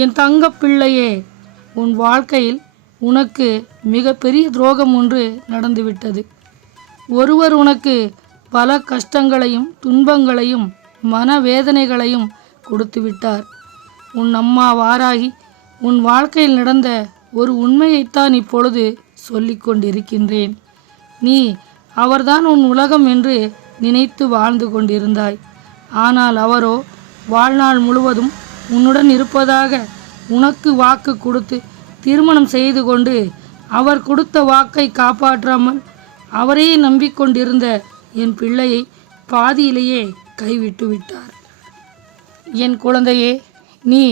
என் தங்க பிள்ளையே, உன் வாழ்க்கையில் உனக்கு மிகப்பெரிய துரோகம் ஒன்று நடந்துவிட்டது. ஒருவர் உனக்கு பல கஷ்டங்களையும் துன்பங்களையும் மனவேதனைகளையும் கொடுத்து விட்டார். உன் அம்மா வாராகி உன் வாழ்க்கையில் நடந்த ஒரு உண்மையைத்தான் இப்பொழுது சொல்லிக் கொண்டிருக்கின்றேன். நீ அவர்தான் உன் உலகம் என்று நினைத்து வாழ்ந்து கொண்டிருந்தாய். ஆனால் அவரோ வாழ்நாள் முழுவதும் உன்னுடன் இருப்பதாக உனக்கு வாக்கு கொடுத்து திருமணம் செய்து கொண்டு அவர் கொடுத்த வாக்கை காப்பாற்றாமல் அவரையே நம்பிக்கொண்டிருந்த என் பிள்ளையை பாதியிலேயே கைவிட்டு விட்டார். என் குழந்தையே, நீ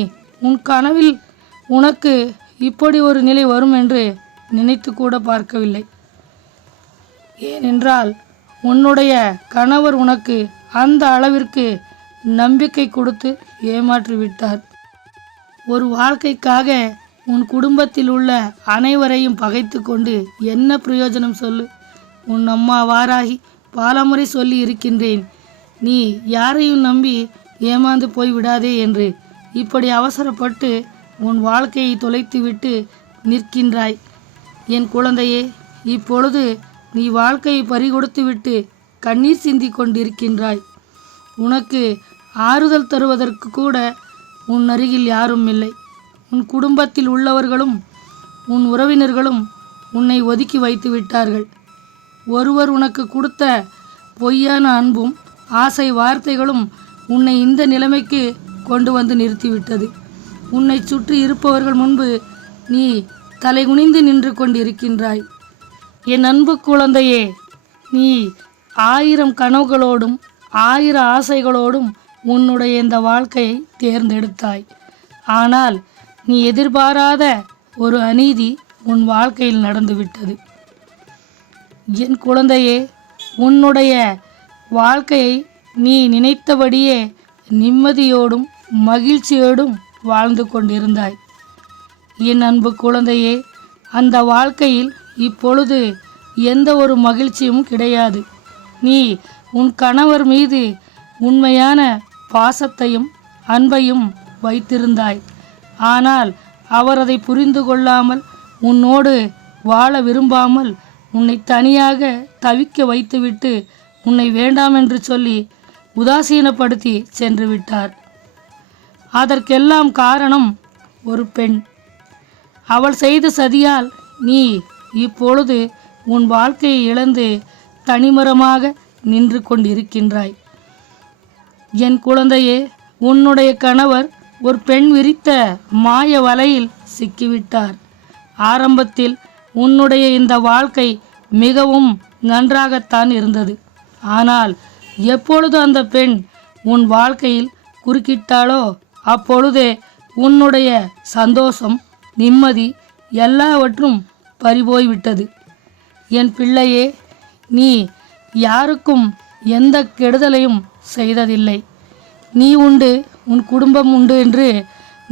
உன் கனவில் உனக்கு இப்படி ஒரு நிலை வரும் என்று நினைத்து கூட பார்க்கவில்லை. ஏனென்றால் உன்னுடைய கணவர் உனக்கு அந்த அளவிற்கு நம்பிக்கை கொடுத்து ஏமாற்றி விட்டார். ஒரு வாழ்க்கைக்காக உன் குடும்பத்தில் உள்ள அனைவரையும் பகைத்து கொண்டு என்ன பிரயோஜனம் சொல்லு? உன் அம்மா வாராகி பலமுறை சொல்லி இருக்கின்றேன், நீ யாரையும் நம்பி ஏமாந்து போய் விடாதே என்று. இப்படி அவசரப்பட்டு உன் வாழ்க்கையை தொலைத்துவிட்டு நிற்கின்றாய். என் குழந்தையே, இப்பொழுது நீ வாழ்க்கையை பறிகொடுத்து விட்டு கண்ணீர் சிந்தி கொண்டிருக்கின்றாய். உனக்கு ஆறுதல் தருவதற்கு கூட உன் அருகில் யாரும் இல்லை. உன் குடும்பத்தில் உள்ளவர்களும் உன் உறவினர்களும் உன்னை ஒதுக்கி வைத்து விட்டார்கள். ஒருவர் உனக்கு கொடுத்த பொய்யான அன்பும் ஆசை வார்த்தைகளும் உன்னை இந்த நிலைமைக்கு கொண்டு வந்து நிறுத்திவிட்டது. உன்னை சுற்றி இருப்பவர்கள் முன்பு நீ தலைகுனிந்து நின்று கொண்டிருக்கின்றாய். என் அன்பு குழந்தையே, நீ 1000 கனவுகளோடும் 1000 ஆசைகளோடும் உன்னுடைய இந்த வாழ்க்கையை தேர்ந்தெடுத்தாய். ஆனால் நீ எதிர்பாராத ஒரு அநீதி உன் வாழ்க்கையில் நடந்துவிட்டது. என் குழந்தையே, உன்னுடைய வாழ்க்கையை நீ நினைத்தபடியே நிம்மதியோடும் மகிழ்ச்சியோடும் வாழ்ந்து கொண்டிருந்தாய். என் அன்பு குழந்தையே, அந்த வாழ்க்கையில் இப்பொழுது எந்த ஒரு மகிழ்ச்சியும் கிடையாது. நீ உன் கணவர் மீது உண்மையான பாசத்தையும் அன்பையும் வைத்திருந்தாய். ஆனால் அவர் அதை புரிந்து கொள்ளாமல் உன்னோடு வாழ விரும்பாமல் உன்னை தனியாக தவிக்க வைத்துவிட்டு உன்னை வேண்டாம் என்று சொல்லி உதாசீனப்படுத்தி சென்று விட்டார். அதற்கெல்லாம் காரணம் ஒரு பெண். அவள் செய்த சதியால் நீ இப்பொழுது உன் வாழ்க்கையை இழந்து தனிமரமாக நின்று கொண்டிருக்கின்றாய். என் குழந்தையே, உன்னுடைய கணவர் ஒரு பெண் விரித்த மாய வலையில் சிக்கிவிட்டார். ஆரம்பத்தில் உன்னுடைய இந்த வாழ்க்கை மிகவும் நன்றாகத்தான் இருந்தது. ஆனால் எப்பொழுது அந்த பெண் உன் வாழ்க்கையில் குறுக்கிட்டாளோ அப்பொழுதே உன்னுடைய சந்தோஷம் நிம்மதி எல்லாவற்றும் பறிபோய்விட்டது. என் பிள்ளையே, நீ யாருக்கும் எந்த கெடுதலையும் செய்ததில்லை. நீ உண்டு, உன் குடும்பம் உண்டு என்று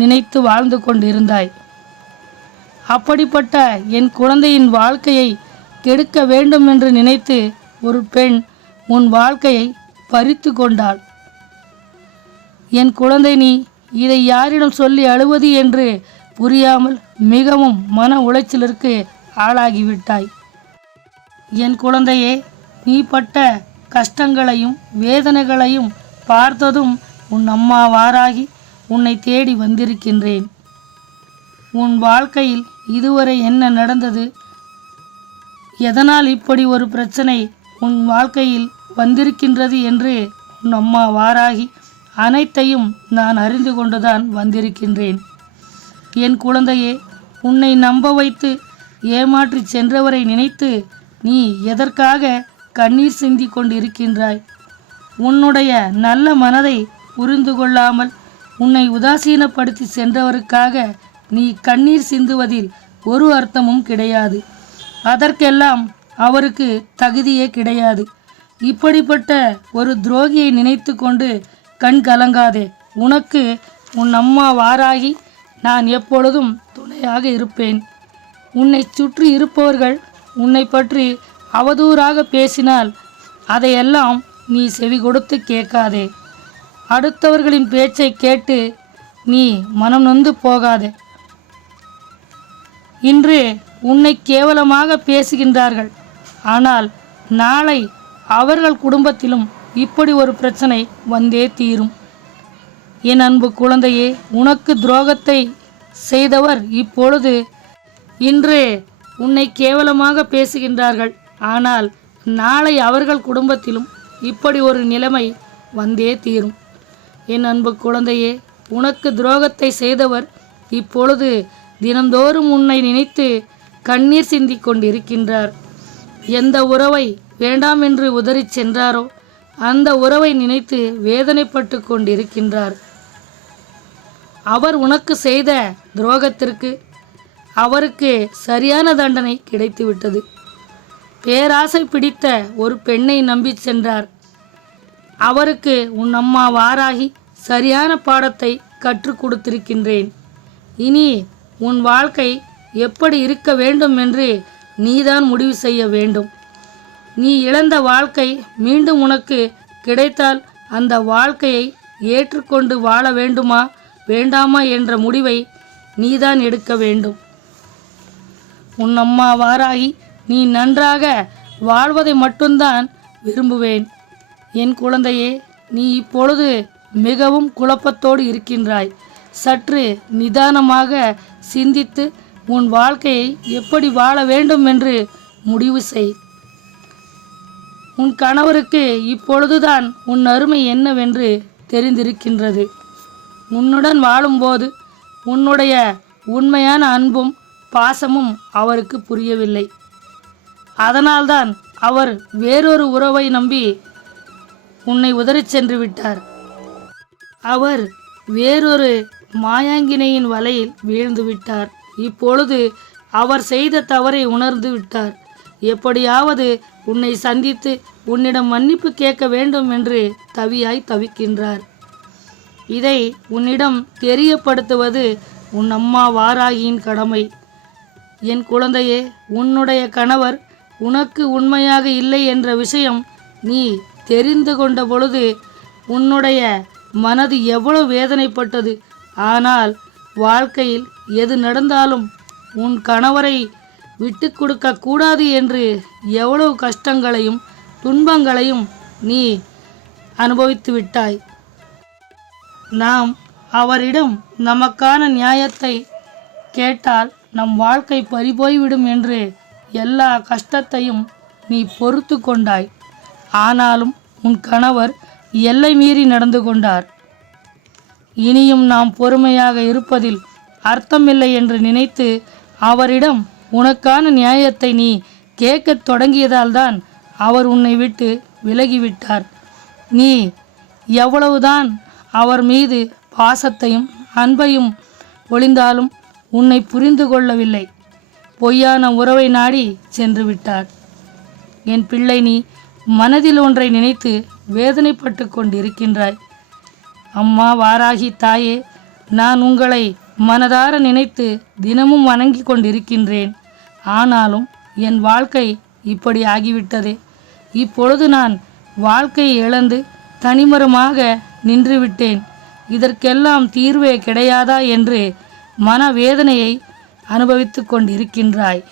நினைத்து வாழ்ந்து கொண்டிருந்தாய். அப்படிப்பட்ட என் குழந்தையின் வாழ்க்கையை கெடுக்க வேண்டும் என்று நினைத்து ஒரு பெண் உன் வாழ்க்கையை பறித்து கொண்டாள். என் குழந்தை, நீ இதை யாரிடம் சொல்லி அழுவது என்று புரியாமல் மிகவும் மன உளைச்சலிற்கு ஆளாகிவிட்டாய். என் குழந்தையே, நீ பட்ட கஷ்டங்களையும் வேதனைகளையும் பார்த்ததும் உன் அம்மா வாராகி உன்னை தேடி வந்திருக்கின்றேன். உன் வாழ்க்கையில் இதுவரை என்ன நடந்தது, எதனால் இப்படி ஒரு பிரச்சனை உன் வாழ்க்கையில் வந்திருக்கின்றது என்று உன் அம்மா வாராகி அனைத்தையும் நான் அறிந்து கொண்டுதான் வந்திருக்கின்றேன். என் குழந்தையே, உன்னை நம்ப வைத்து ஏமாற்றி சென்றவரை நினைத்து நீ எதற்காக கண்ணீர் சிந்தி கொண்டிருக்கின்றாய்? உன்னுடைய நல்ல மனதை புரிந்து கொள்ளாமல் உன்னை உதாசீனப்படுத்தி சென்றவருக்காக நீ கண்ணீர் சிந்துவதில் ஒரு அர்த்தமும் கிடையாது. அதற்கெல்லாம் அவருக்கு தகுதியே கிடையாது. இப்படிப்பட்ட ஒரு துரோகியை நினைத்து கொண்டு கண் கலங்காதே. உனக்கு உன் அம்மா வாராகி நான் எப்பொழுதும் துணையாக இருப்பேன். உன்னை சுற்றி இருப்பவர்கள் உன்னை பற்றி அவதூறாக பேசினால் அதையெல்லாம் நீ செவி கொடுத்து கேட்காதே. அடுத்தவர்களின் பேச்சை கேட்டு நீ மனம் நொந்து போகாதே. இன்று உன்னை கேவலமாக பேசுகின்றார்கள், ஆனால் நாளை அவர்கள் குடும்பத்திலும் இப்படி ஒரு பிரச்சனை வந்தே தீரும். என் அன்பு குழந்தையே, உனக்கு துரோகத்தை செய்தவர் இப்பொழுது இன்று உன்னை கேவலமாக பேசுகின்றார்கள், ஆனால் நாளை அவர்கள் குடும்பத்திலும் இப்படி ஒரு நிலைமை வந்தே தீரும். என் அன்பு குழந்தையே, உனக்கு துரோகத்தை செய்தவர் இப்பொழுது தினந்தோறும் உன்னை நினைத்து கண்ணீர் சிந்தி கொண்டிருக்கின்றார். எந்த உறவை வேண்டாம் என்று உதறிச் சென்றாரோ அந்த உறவை நினைத்து வேதனைப்பட்டு கொண்டிருக்கின்றார். அவர் உனக்கு செய்த துரோகத்திற்கு அவருக்கு சரியான தண்டனை கிடைத்துவிட்டது. பேராசை பிடித்த ஒரு பெண்ணை நம்பி சென்றார். அவருக்கு உன் அம்மா வாராகி சரியான பாடத்தை கற்றுக் கொடுத்திருக்கின்றேன். இனி உன் வாழ்க்கை எப்படி இருக்க வேண்டும் என்று நீதான் முடிவு செய்ய வேண்டும். நீ இழந்த வாழ்க்கை மீண்டும் உனக்கு கிடைத்தால் அந்த வாழ்க்கையை ஏற்றுக்கொண்டு வாழ வேண்டுமா வேண்டாமா என்ற முடிவை நீதான் எடுக்க வேண்டும். உன் அம்மா வாராகி நீ நன்றாக வாழ்வதை மட்டும்தான் விரும்புவேன். என் குழந்தையே, நீ இப்பொழுது மிகவும் குழப்பத்தோடு இருக்கின்றாய். சற்று நிதானமாக சிந்தித்து உன் வாழ்க்கையை எப்படி வாழ வேண்டும் என்று முடிவு செய். உன் கணவருக்கு இப்பொழுதுதான் உன் அருமை என்னவென்று தெரிந்திருக்கின்றது. உன்னுடன் வாழும்போது உன்னுடைய உண்மையான அன்பும் பாசமும் அவருக்கு புரியவில்லை. அதனால்தான் அவர் வேறொரு உறவை நம்பி உன்னை உதறிச் சென்று விட்டார். அவர் வேறொரு மாயாங்கினையின் வலையில் வீழ்ந்து விட்டார். இப்பொழுது அவர் செய்த தவறை உணர்ந்து விட்டார். எப்படியாவது உன்னை சந்தித்து உன்னிடம் மன்னிப்பு கேட்க வேண்டும் என்று தவியாய் தவிக்கின்றார். இதை உன்னிடம் தெரியப்படுத்துவது உன் அம்மா வாராகியின் கடமை. என் குழந்தையே, உன்னுடைய கணவர் உனக்கு உண்மையாக இல்லை என்ற விஷயம் நீ தெரிந்து கொண்ட பொழுது உன்னுடைய மனது எவ்வளவு வேதனைப்பட்டது. ஆனால் வாழ்க்கையில் எது நடந்தாலும் உன் கணவரை விட்டு கொடுக்க கூடாது என்று எவ்வளவு கஷ்டங்களையும் துன்பங்களையும் நீ அனுபவித்து விட்டாய். நாம் அவரிடம் நமக்கான நியாயத்தை கேட்டால் நம் வாழ்க்கை பறிபோய்விடும் என்று எல்லா கஷ்டத்தையும் நீ பொறுத்து கொண்டாய். ஆனாலும் உன் கணவர் எல்லை மீறி நடந்து கொண்டார். இனியும் நாம் பொறுமையாக இருப்பதில் அர்த்தமில்லை என்று நினைத்து அவரிடம் உனக்கான நியாயத்தை நீ கேட்கத் தொடங்கியதால்தான் அவர் உன்னை விட்டு விலகிவிட்டார். நீ எவ்வளவுதான் அவர் மீது பாசத்தையும் அன்பையும் ஒளிந்தாலும் உன்னை புரிந்து கொள்ளவில்லை. பொய்யான உறவை நாடி சென்று விட்டார். என் பிள்ளை, நீ மனதில் ஒன்றை நினைத்து வேதனைப்பட்டு கொண்டிருக்கின்றாய். அம்மா வாராகி தாயே, நான் உங்களை மனதார நினைத்து தினமும் வணங்கி கொண்டிருக்கின்றேன். ஆனாலும் என் வாழ்க்கை இப்படி ஆகிவிட்டதே. இப்பொழுது நான் வாழ்க்கையை இழந்து தனிமரமாக நின்றுவிட்டேன். இதற்கெல்லாம் தீர்வே கிடையாதா என்று மனவேதனையை அனுபவித்து கொண்டிருக்கின்றாய்.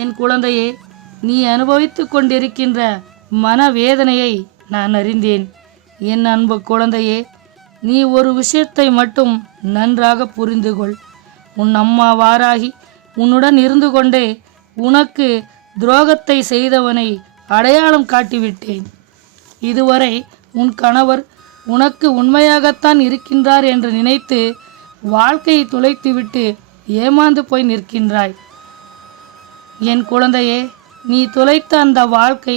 என் குழந்தையே, நீ அனுபவித்து கொண்டிருக்கின்ற மனவேதனையை நான் அறிந்தேன். என் அன்பு குழந்தையே, நீ ஒரு விஷயத்தை மட்டும் நன்றாக புரிந்து கொள். உன் அம்மா வாராகி உன்னுடன் இருந்து கொண்டே உனக்கு துரோகத்தை செய்தவனை அடையாளம் காட்டிவிட்டேன். இதுவரை உன் கணவர் உனக்கு உண்மையாகத்தான் இருக்கின்றார் என்று நினைத்து வாழ்க்கையை தொலைத்துவிட்டு ஏமாந்து போய் நிற்கின்றாய். என் குழந்தையே, நீ தொலைத்த அந்த வாழ்க்கை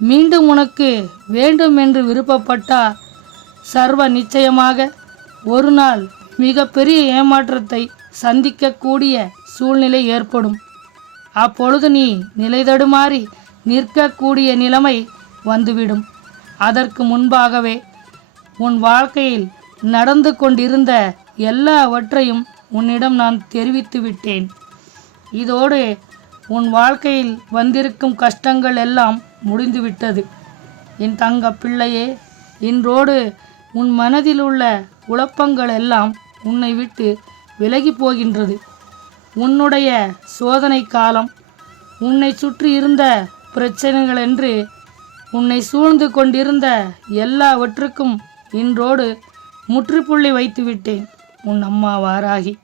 மீண்டும் உனக்கு வேண்டும் என்று விருப்பப்பட்டால் சர்வ நிச்சயமாக ஒரு நாள் மிகப்பெரிய ஏமாற்றத்தை சந்திக்கக்கூடிய சூழ்நிலை ஏற்படும். அப்பொழுது நீ நிலைதடுமாறி நிற்கக்கூடிய நிலைமை வந்துவிடும். அதற்கு முன்பாகவே உன் வாழ்க்கையில் நடந்து கொண்டிருந்த எல்லாவற்றையும் உன்னிடம் நான் தெரிவித்து விட்டேன். இதோடு உன் வாழ்க்கையில் வந்திருக்கும் கஷ்டங்கள் எல்லாம் முடிந்துவிட்டது. என் தங்க பிள்ளையே, இன்றோடு உன் மனதில் உள்ள குழப்பங்கள் எல்லாம் உன்னை விட்டு விலகி போகின்றது. உன்னுடைய சோதனை காலம், உன்னை சுற்றி இருந்த பிரச்சனைகள் என்று உன்னை சூழ்ந்து கொண்டிருந்த எல்லாவற்றுக்கும் இன்றோடு முற்றுப்புள்ளி வைத்துவிட்டேன். உன் அம்மா வாராகி.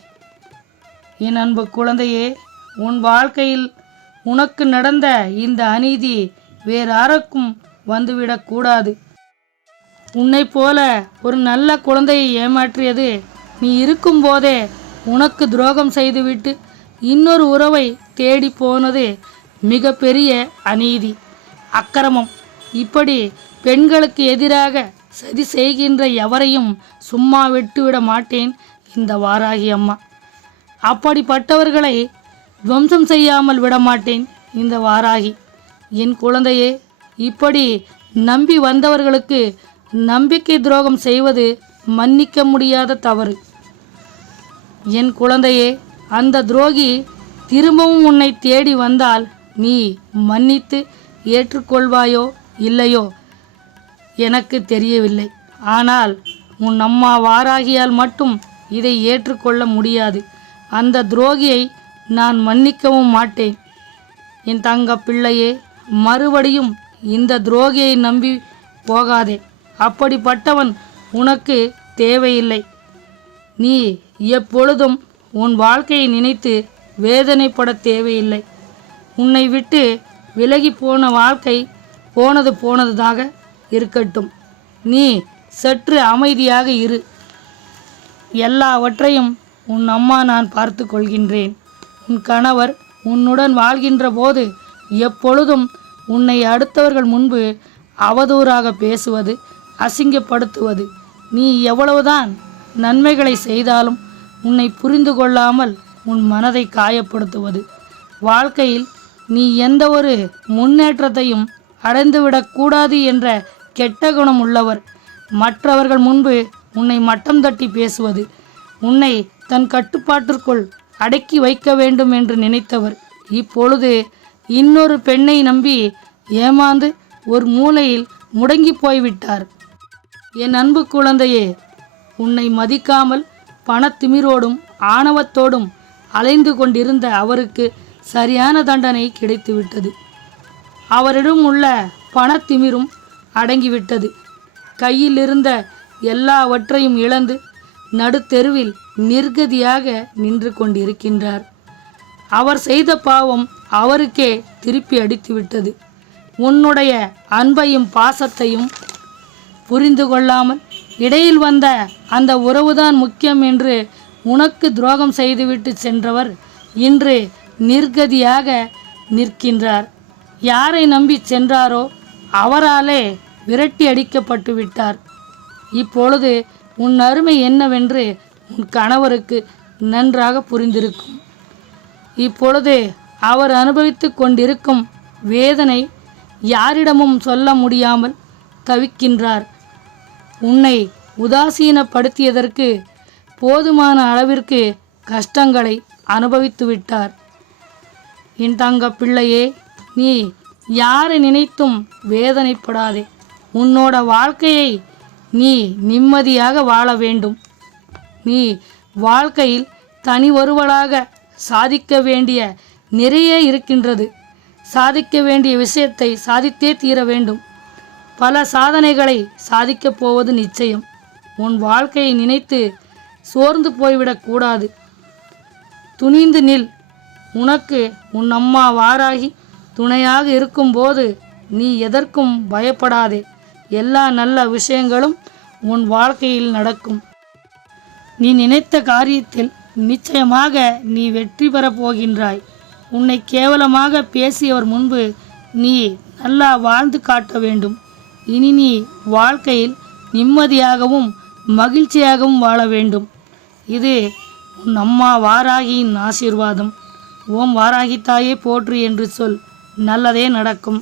என் அன்பு குழந்தையே, உன் வாழ்க்கையில் உனக்கு நடந்த இந்த அநீதி வேறாருக்கும் வந்துவிடக்கூடாது. உன்னை போல ஒரு நல்ல குழந்தையை ஏமாற்றியது நீ இருக்கும்போதே உனக்கு துரோகம் செய்துவிட்டு இன்னொரு உறவை தேடி போனது மிக பெரிய அநீதி, அக்கிரமம். இப்படி பெண்களுக்கு எதிராக சதி செய்கின்ற எவரையும் சும்மா விட்டுவிட மாட்டேன் இந்த வாராகி அம்மா. அப்படிப்பட்டவர்களை துவம்சம் செய்யாமல் விடமாட்டேன் இந்த வாராகி. என் குழந்தையே, இப்படி நம்பி வந்தவர்களுக்கு நம்பிக்கை துரோகம் செய்வது மன்னிக்க முடியாத தவறு. என் குழந்தையே, அந்த துரோகி திரும்பவும் உன்னை தேடி வந்தால் நீ மன்னித்து ஏற்றுக்கொள்வாயோ இல்லையோ எனக்கு தெரியவில்லை. ஆனால் உன் அம்மா வாராகியால் மட்டும் இதை ஏற்றுக்கொள்ள முடியாது. அந்த துரோகியை நான் மன்னிக்கவும் மாட்டேன். என் தங்க பிள்ளையே, மறுபடியும் இந்த துரோகியை நம்பி போகாதே. அப்படிப்பட்டவன் உனக்கு தேவையில்லை. நீ எப்பொழுதும் உன் வாழ்க்கையை நினைத்து வேதனைப்பட தேவையில்லை. உன்னை விட்டு விலகி போன வாழ்க்கை போனதுதாக இருக்கட்டும். நீ சற்று அமைதியாக இரு. எல்லாவற்றையும் உன் அம்மா நான் பார்த்து கொள்கின்றேன். உன் கணவர் உன்னுடன் வாழ்கின்ற போது எப்பொழுதும் உன்னை அடுத்தவர்கள் முன்பு அவதூறாக பேசுவது, அசிங்கப்படுத்துவது, நீ எவ்வளவுதான் நன்மைகளை செய்தாலும் உன்னை புரிந்து கொள்ளாமல் உன் மனதை காயப்படுத்துவது, வாழ்க்கையில் நீ எந்த ஒரு முன்னேற்றத்தையும் அடைந்துவிடக்கூடாது என்ற கெட்ட குணம் உள்ளவர், மற்றவர்கள் முன்பு உன்னை மட்டம் தட்டி பேசுவது, உன்னை தன் கட்டுப்பாட்டிற்குள் அடக்கி வைக்க வேண்டும் என்று நினைத்தவர் இப்பொழுது இன்னொரு பெண்ணை நம்பி ஏமாந்து ஒரு மூலையில் முடங்கி போய்விட்டார். என் அன்பு குழந்தையே, உன்னை மதிக்காமல் பணத்திமிரோடும் ஆணவத்தோடும் அலைந்து கொண்டிருந்த அவருக்கு சரியான தண்டனை கிடைத்துவிட்டது. அவரிடம் உள்ள பணத்திமிரும் அடங்கிவிட்டது. கையில் இருந்த எல்லாவற்றையும் இழந்து நடுத்தெருவில் நிர்கதியாக நின்று கொண்டிருக்கின்றார். அவர் செய்த பாவம் அவருக்கே திருப்பி அடித்துவிட்டது. உன்னுடைய அன்பையும் பாசத்தையும் புரிந்து கொள்ளாமல் இடையில் வந்த அந்த உறவுதான் முக்கியம் என்று உனக்கு துரோகம் செய்துவிட்டு சென்றவர் இன்று நிர்கதியாக நிற்கின்றார். யாரை நம்பி சென்றாரோ அவராலே விரட்டி அடிக்கப்பட்டு விட்டார். இப்பொழுது உன் அருமை என்னவென்று உன் கணவருக்கு நன்றாக புரிந்திருக்கும். இப்பொழுது அவர் அனுபவித்து கொண்டிருக்கும் வேதனை யாரிடமும் சொல்ல முடியாமல் தவிக்கின்றார். உன்னை உதாசீனப்படுத்தியதற்கு போதுமான அளவிற்கு கஷ்டங்களை அனுபவித்து விட்டார். என் தங்க பிள்ளையே, நீ யாரை நினைத்தும் வேதனைப்படாதே. உன்னோட வாழ்க்கையை நீ நிம்மதியாக வாழ வேண்டும். நீ வாழ்க்கையில் தனி ஒருவளாக சாதிக்க வேண்டிய நிறைய இருக்கின்றது. சாதிக்க வேண்டிய விஷயத்தை சாதித்தே தீர வேண்டும். பல சாதனைகளை சாதிக்கப் போவது நிச்சயம். உன் வாழ்க்கையை நினைத்து சோர்ந்து போய்விடக்கூடாது. துணிந்து நில். உனக்கு உன் அம்மா வாராகி துணையாக இருக்கும்போது நீ எதற்கும் பயப்படாதே. எல்லா நல்ல விஷயங்களும் உன் வாழ்க்கையில் நடக்கும். நீ நினைத்த காரியத்தில் நிச்சயமாக நீ வெற்றி பெறப் போகின்றாய். உன்னை கேவலமாக பேசியவர் முன்பு நீ நல்லா வாழ்ந்து காட்ட வேண்டும். இனி நீ வாழ்க்கையில் நிம்மதியாகவும் மகிழ்ச்சியாகவும் வாழ வேண்டும். இது உன் அம்மா வாராகியின் ஆசீர்வாதம். ஓம் வாராகி தாயே போற்று என்று சொல். நல்லதே நடக்கும்.